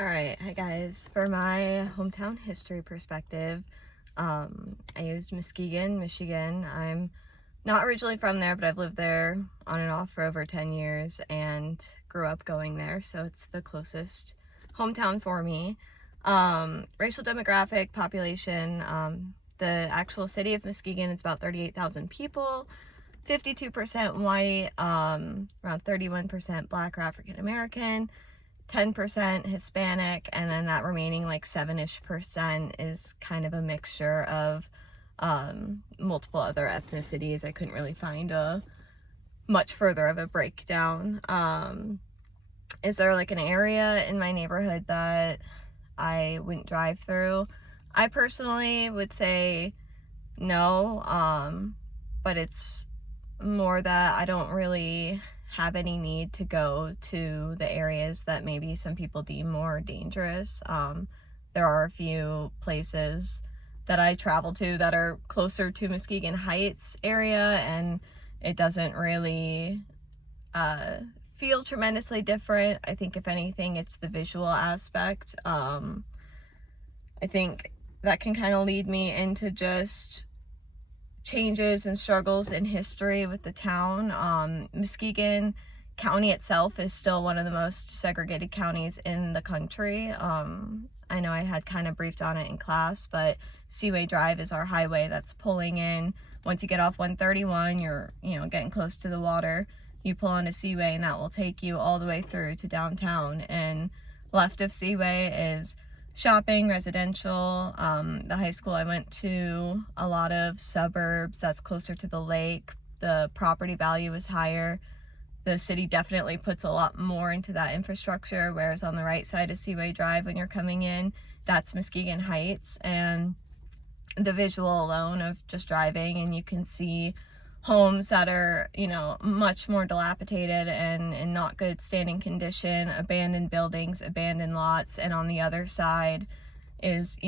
Alright, hi guys. For my hometown history perspective, I used Muskegon, Michigan. I'm not originally from there, but I've lived there on and off for over 10 years and grew up going there, so it's the closest hometown for me. Racial demographic, population, the actual city of Muskegon, it's about 38,000 people, 52% white, around 31% Black or African American, 10% Hispanic, and then that remaining like 7-ish% is kind of a mixture of multiple other ethnicities. I couldn't really find a much further of a breakdown. Is there like an area in my neighborhood that I wouldn't drive through? I personally would say no, but it's more that I don't really have any need to go to the areas that maybe some people deem more dangerous. There are a few places that I travel to that are closer to Muskegon Heights area, and it doesn't really feel tremendously different. I think if anything, it's the visual aspect. I think that can kind of lead me into just changes and struggles in history with the town. Muskegon County itself is still one of the most segregated counties in the country. I know I had kind of briefed on it in class, but Seaway Drive is our highway that's pulling in. Once you get off 131, you're getting close to the water. You pull onto Seaway, and that will take you all the way through to downtown. And left of Seaway is shopping, residential. The high school I went to, a lot of suburbs that's closer to the lake. The property value is higher. The city definitely puts a lot more into that infrastructure, whereas on the right side of Seaway Drive, when you're coming in, that's Muskegon Heights. And the visual alone of just driving, and you can see homes that are, much more dilapidated and in not good standing condition, abandoned buildings, abandoned lots, and on the other side is,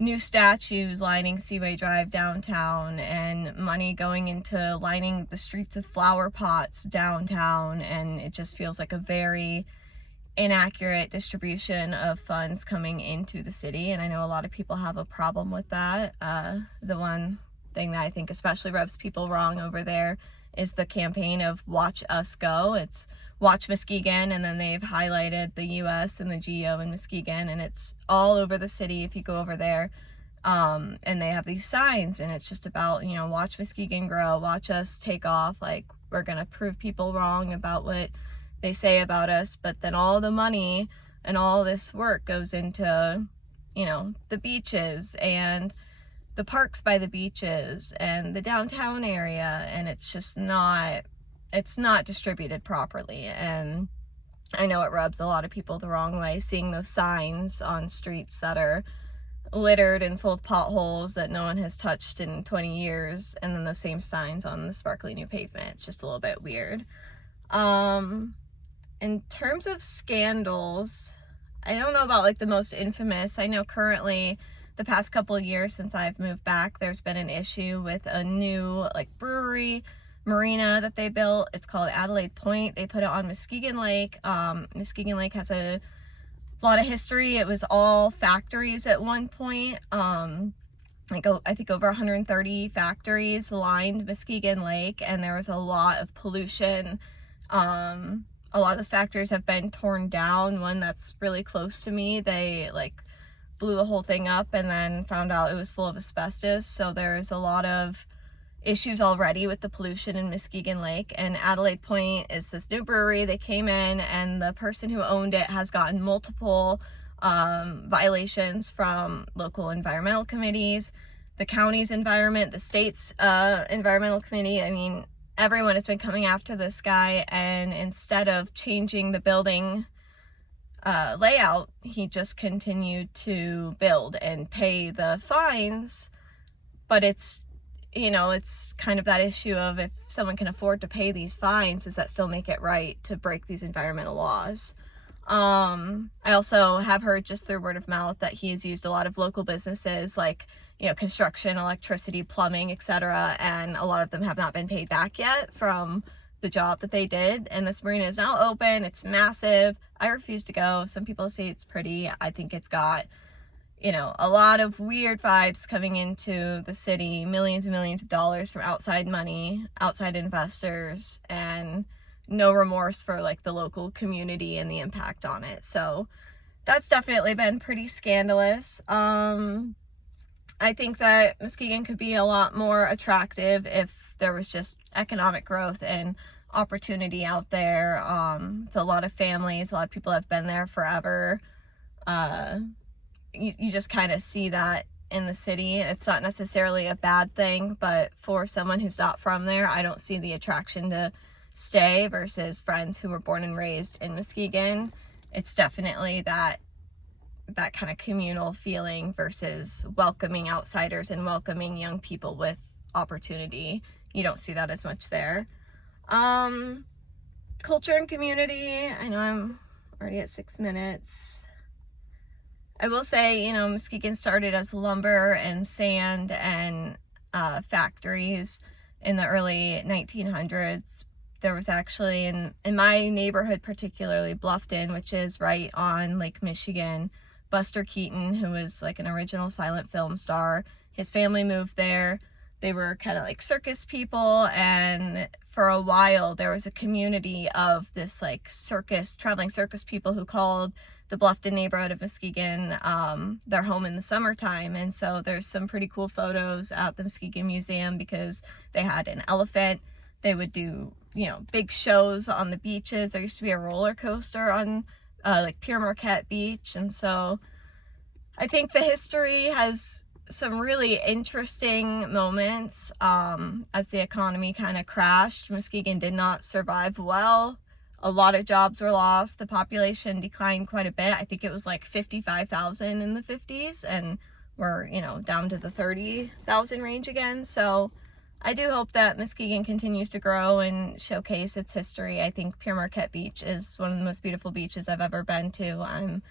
new statues lining Seaway Drive downtown, and money going into lining the streets with flower pots downtown, and it just feels like a very inaccurate distribution of funds coming into the city. And I know a lot of people have a problem with that. The one thing that I think especially rubs people wrong over there is the campaign of Watch Us Go. It's Watch Muskegon, and then they've highlighted the US and the GO in Muskegon, and it's all over the city if you go over there. And they have these signs, and it's just about, watch Muskegon grow, watch us take off, like we're gonna prove people wrong about what they say about us. But then all the money and all this work goes into, the beaches and the parks by the beaches and the downtown area, and it's not distributed properly. And I know it rubs a lot of people the wrong way, seeing those signs on streets that are littered and full of potholes that no one has touched in 20 years, and then those same signs on the sparkly new pavement. It's just a little bit weird. In terms of scandals, I don't know about like the most infamous. I know currently, the past couple of years since I've moved back, there's been an issue with a new brewery marina that they built. It's called Adelaide Point. They put it on Muskegon Lake. Muskegon Lake has a lot of history. It was all factories at one point. I think over 130 factories lined Muskegon Lake, and there was a lot of pollution. A lot of those factories have been torn down. One that's really close to me, they blew the whole thing up and then found out it was full of asbestos. So there's a lot of issues already with the pollution in Muskegon Lake. And Adelaide Point is this new brewery. They came in, and the person who owned it has gotten multiple violations from local environmental committees, the county's environment, the state's environmental committee. I mean, everyone has been coming after this guy, and instead of changing the building layout, he just continued to build and pay the fines. But it's kind of that issue of, if someone can afford to pay these fines, does that still make it right to break these environmental laws? I also have heard just through word of mouth that he has used a lot of local businesses like, construction, electricity, plumbing, etc. And a lot of them have not been paid back yet from the job that they did. And this marina is now open. It's massive. I refuse to go. Some people say it's pretty. I think it's got, you know, a lot of weird vibes coming into the city, millions and millions of dollars from outside money, outside investors, and no remorse for like the local community and the impact on it. So that's definitely been pretty scandalous. I think that Muskegon could be a lot more attractive if there was just economic growth and opportunity out there. It's a lot of families, a lot of people have been there forever. You just kind of see that in the city. It's not necessarily a bad thing, but for someone who's not from there, I don't see the attraction to stay versus friends who were born and raised in Muskegon. It's definitely that kind of communal feeling versus welcoming outsiders and welcoming young people with opportunity. You don't see that as much there. Culture and community. I know I'm already at 6 minutes. I will say, you know, Muskegon started as lumber and sand and factories in the early 1900s. There was actually, in my neighborhood particularly, Bluffton, which is right on Lake Michigan, Buster Keaton, who was like an original silent film star, his family moved there. They were kind of like circus people, and for a while there was a community of this like traveling circus people who called the Bluffton neighborhood of Muskegon their home in the summertime. And so there's some pretty cool photos at the Muskegon Museum because they had an elephant. They would do, you know, big shows on the beaches. There used to be a roller coaster on like Pere Marquette Beach. And so I think the history has some really interesting moments. As the economy kind of crashed, Muskegon did not survive well. A lot of jobs were lost. The population declined quite a bit. I think it was like 55,000 in the 50s, and we're, you know, down to the 30,000 range again. So I do hope that Muskegon continues to grow and showcase its history. I think Pere Marquette Beach is one of the most beautiful beaches I've ever been to. I'm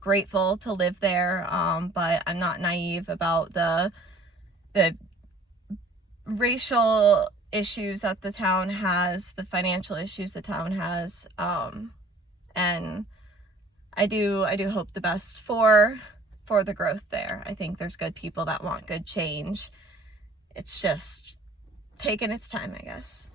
grateful to live there, but I'm not naive about the racial issues that the town has, the financial issues the town has, and I do hope the best for the growth there. I think there's good people that want good change. It's just taking its time, I guess.